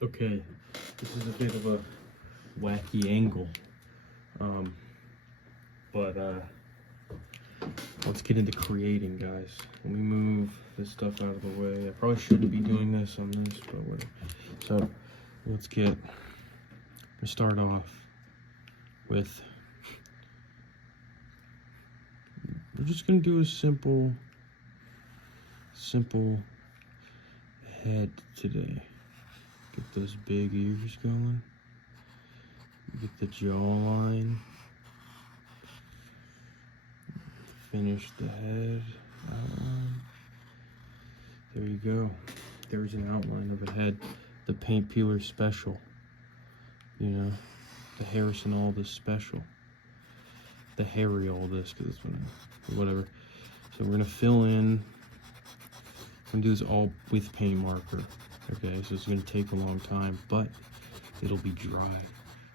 Okay, this is a bit of a wacky angle, but let's get into creating, guys. Let me move this stuff out of the way. I probably shouldn't be doing this on this, but whatever. So let's start off with, we're just gonna do a simple head today. Get those big ears going. Get the jawline. Finish the head outline. There you go. There's an outline of a head. The Paint Peeler special. You know, the Harrison Aldis special. The Harry Aldis, because it's whatever. So we're gonna fill in. I'm gonna do this all with paint marker. Okay, so it's gonna take a long time, but it'll be dry.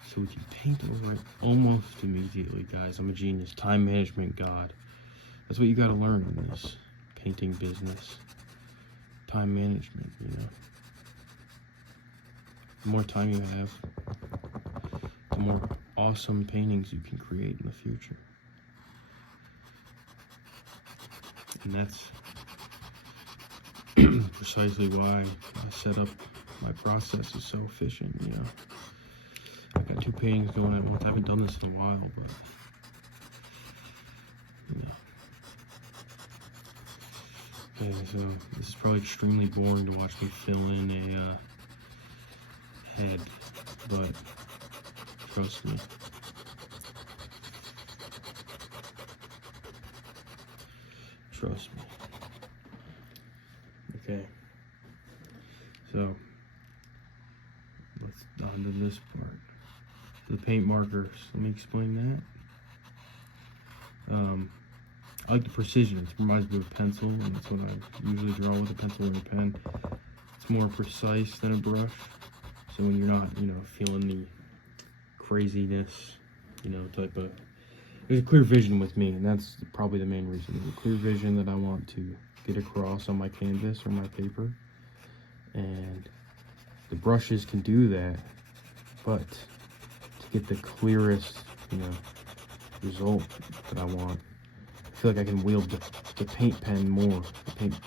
So we can paint over it almost immediately, guys. I'm a genius. Time management god. That's what you gotta learn in this painting business. Time management, you know. The more time you have, the more awesome paintings you can create in the future. And that's precisely why I set up my process is so efficient, you know. I got 2 paintings going at once. I haven't done this in a while, but you know. Okay, so this is probably extremely boring to watch me fill in a head, but trust me. Trust me. Okay. So let's on to this part. The paint markers. Let me explain that. I like the precision. It reminds me of a pencil, and that's what I usually draw with a pencil or a pen. It's more precise than a brush. So when you're not, you know, feeling the craziness, you know, type of, there's a clear vision with me, and that's probably the main reason. There's a clear vision that I want to get across on my canvas or my paper, and the brushes can do that, but to get the clearest, you know, result that I want, I feel like I can wield the paint pen more, paint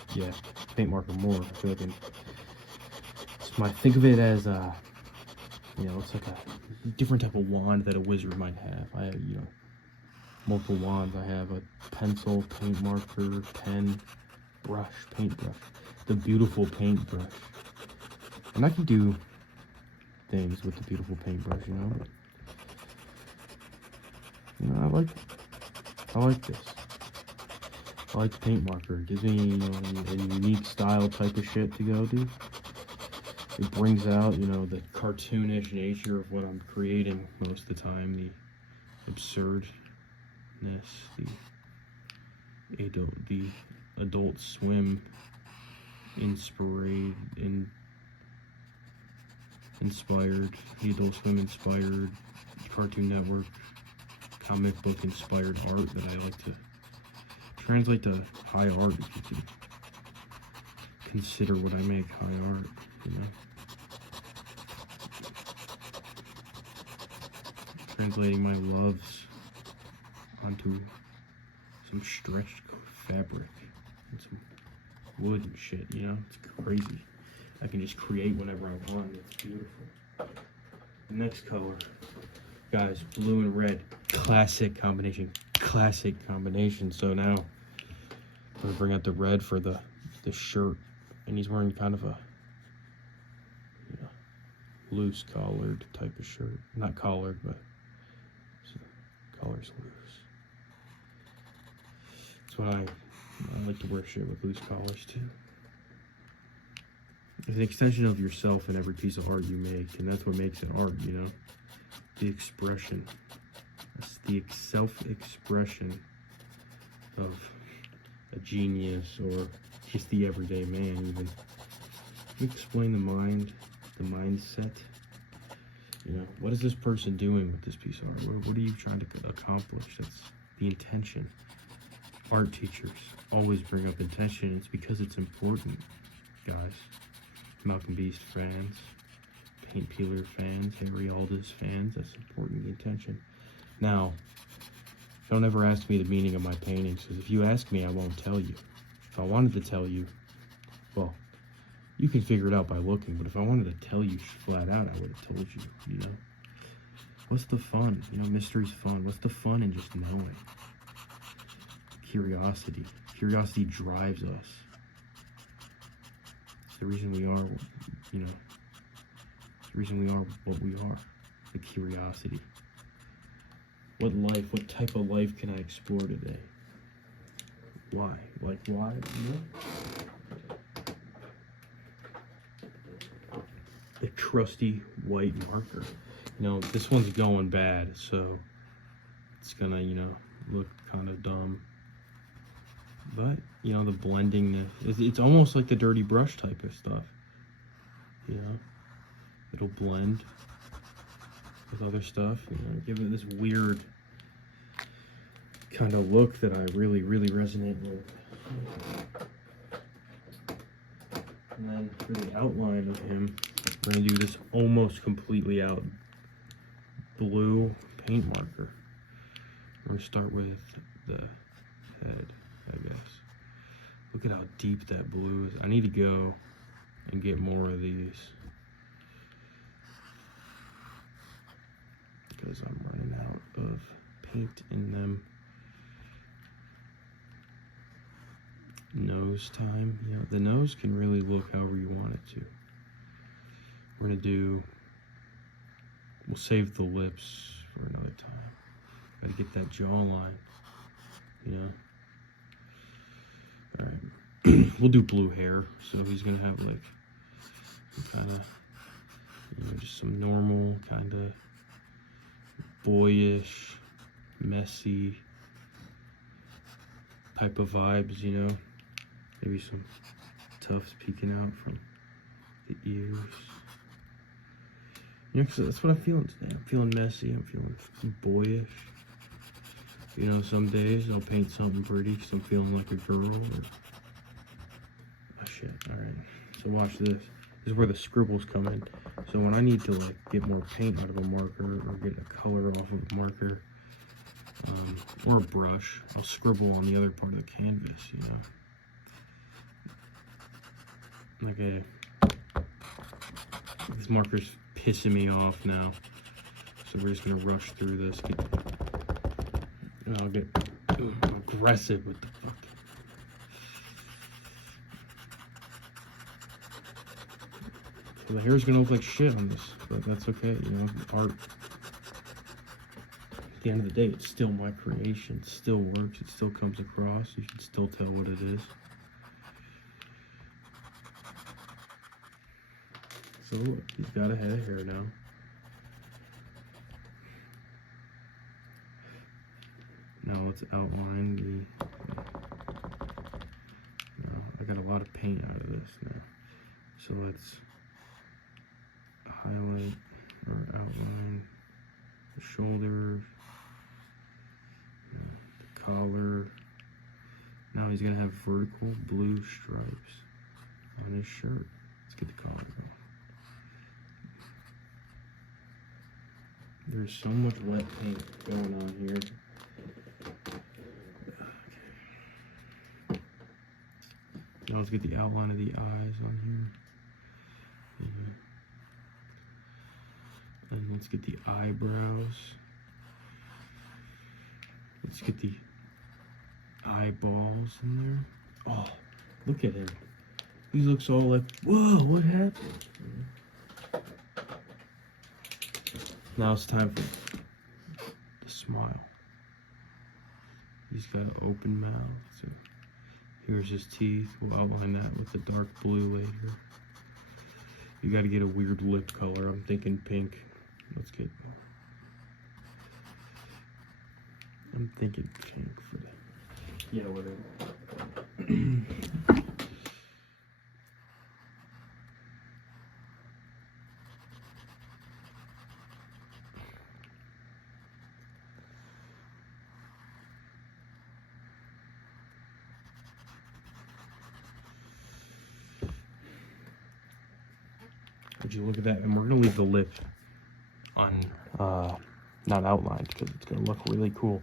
marker more. I feel like think of it as you know, it's like a different type of wand that a wizard might have. I have, you know, multiple wands. I have a pencil, paint marker, pen, brush, paintbrush, the beautiful paintbrush, and I can do things with the beautiful paintbrush, you know. But, you know, I like this. I like the paint marker. It gives me, you know, a unique style type of shit to go do. It brings out, you know, the cartoonish nature of what I'm creating most of the time, the absurdness, the Adult Swim inspired, the Adult Swim inspired, Cartoon Network, comic book inspired art that I like to translate to high art, if you can consider what I make high art, you know. Translating my loves onto some stretched fabric and some wood and shit, you know. It's crazy. I can just create whatever I want. It's beautiful. Next color, guys, blue and red, classic combination. So now I'm gonna bring out the red for the shirt, and he's wearing kind of a, you know, loose collared type of shirt. Not collared, but collar's loose. That's what I like to wear shit with loose collars too. It's an extension of yourself in every piece of art you make, and that's what makes it art, you know? The expression. It's the self-expression of a genius or just the everyday man, even. You explain the mind, the mindset. You know, what is this person doing with this piece of art? What are you trying to accomplish? That's the intention. Art teachers always bring up intention. It's because it's important, guys. Malcolm Beast fans, paint peeler fans, Harry Aldis fans, that's supporting the intention. Now, don't ever ask me the meaning of my paintings, because if you ask me, I won't tell you. If I wanted to tell you, well, you can figure it out by looking, but if I wanted to tell you flat out, I would have told you, you know? What's the fun? You know, mystery's fun. What's the fun in just knowing? Curiosity. Curiosity drives us. It's the reason we are, you know, it's the reason we are what we are. The curiosity. What life, what type of life can I explore today? Why? Like, why? You know? The trusty white marker. You know, this one's going bad, so it's gonna, you know, look kind of dumb. But, you know, the blendingness, it's almost like the dirty brush type of stuff. You know, it'll blend with other stuff, you know, give it this weird kind of look that I really, really resonate with. And then for the outline of him, we're gonna do this almost completely out blue paint marker. We're gonna start with the head, I guess. Look at how deep that blue is. I need to go and get more of these because I'm running out of paint in them. Nose time. You know, the nose can really look however you want it to. We're gonna do, we'll save the lips for another time. Gotta get that jawline, you know. All right, we'll do blue hair. So he's gonna have like some kind of, you know, just some normal kind of boyish, messy type of vibes, you know. Maybe some tufts peeking out from the ears. You know, 'cause that's what I'm feeling today. I'm feeling messy. I'm feeling boyish. You know, some days I'll paint something pretty because I'm feeling like a girl. Or... oh shit! All right. So watch this. This is where the scribbles come in. So when I need to like get more paint out of a marker or get a color off of a marker or a brush, I'll scribble on the other part of the canvas. You know. Like this marker's pissing me off now, so we're just gonna rush through this. And I'll get aggressive with the fuck. So the hair's gonna look like shit on this, but that's okay. You know, art. At the end of the day, it's still my creation. It still works. It still comes across. You can still tell what it is. So look, he's got a head of hair now. Now let's outline the... no, I got a lot of paint out of this now. So let's highlight or outline the shoulders, the collar. Now he's gonna have vertical blue stripes on his shirt. Let's get the collar going. There's so much wet paint going on here. Okay. Now let's get the outline of the eyes on here. And let's get the eyebrows. Let's get the eyeballs in there. Oh, look at him. He looks all like, whoa, what happened? Now it's time for the smile. He's got an open mouth. So here's his teeth. We'll outline that with the dark blue later. You got to get a weird lip color. I'm thinking pink. Let's get... I'm thinking pink for that. Yeah, whatever. Would you look at that? And we're gonna leave the lip on not outlined because it's gonna look really cool.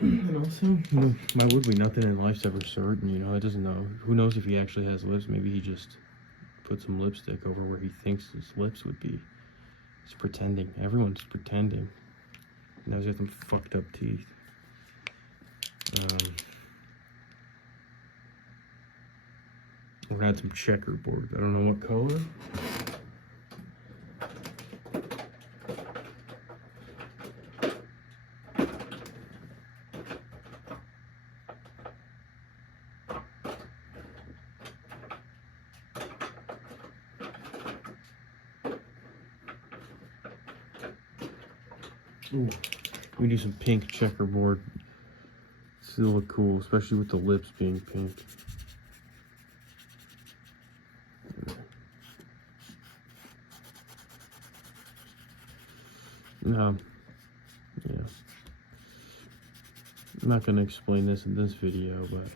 And also, you know, why would we? Nothing in life's ever certain, you know. It doesn't know. Who knows if he actually has lips? Maybe he just put some lipstick over where he thinks his lips would be. He's pretending. Everyone's pretending. Now he's got them fucked up teeth. We're gonna add some checkerboard. I don't know what color. Ooh, we do some pink checkerboard. Still look cool, especially with the lips being pink. Yeah. I'm not gonna explain this in this video, but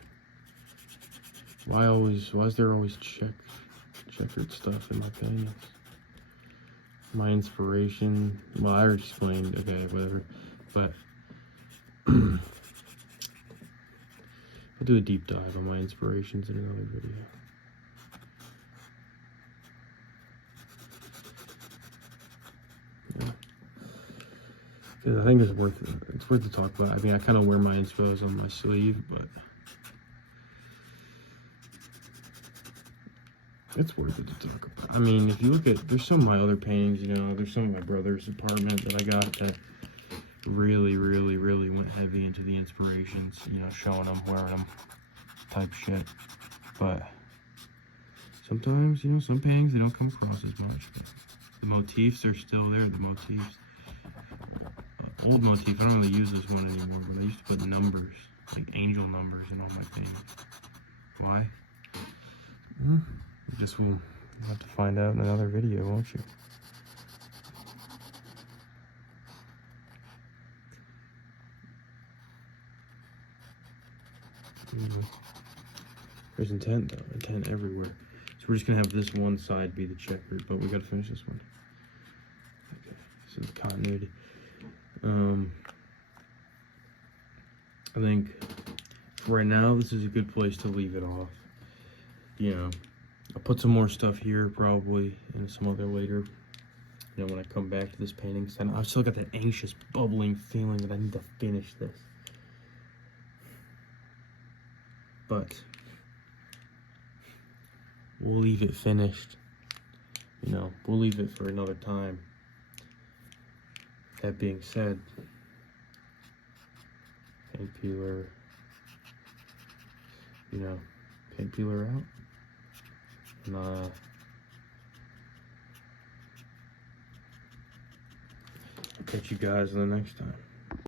why is there always checkered stuff in my paintings? My inspiration, well, I already explained, okay, whatever, but I'll do a deep dive on my inspirations in another video. Yeah. Because I think it's worth to talk about. I mean, I kind of wear my inspos on my sleeve, but it's worth it to talk about. I mean, if you look at, there's some of my other paintings, you know, there's some of my brother's apartment that I got that really went heavy into the inspirations, you know, showing them, wearing them, type shit. But sometimes, you know, some paintings, they don't come across as much. The motifs are still there, the motifs. Old motif, I don't really use this one anymore, but I used to put numbers, like angel numbers in all my paintings. Why? I guess we'll have to find out in another video, won't you? There's intent though, intent everywhere. So we're just gonna have this one side be the checkered, but we gotta finish this one. Okay, so the continuity. I think for right now, this is a good place to leave it off. You know, I'll put some more stuff here probably and some other later. You know, when I come back to this painting, because I've still got that anxious, bubbling feeling that I need to finish this. But we'll leave it finished. You know, we'll leave it for another time. That being said, paintpeelr, you know, paintpeelr out. And I'll catch you guys in the next time.